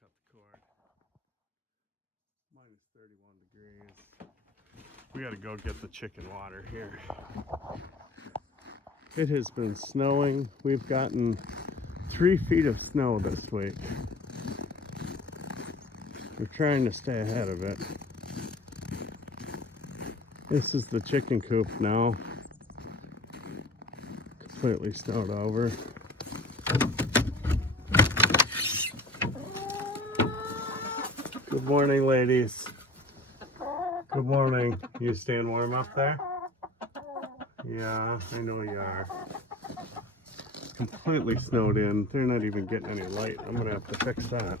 cut the cord. Minus 31 degrees. We gotta go get the chicken water here. It has been snowing. We've gotten 3 feet of snow this week. We're trying to stay ahead of it. This is the chicken coop now. Completely snowed over. Good morning, ladies. Good morning. You staying warm up there? Yeah, I know you are. Completely snowed in. They're not even getting any light. I'm gonna have to fix that.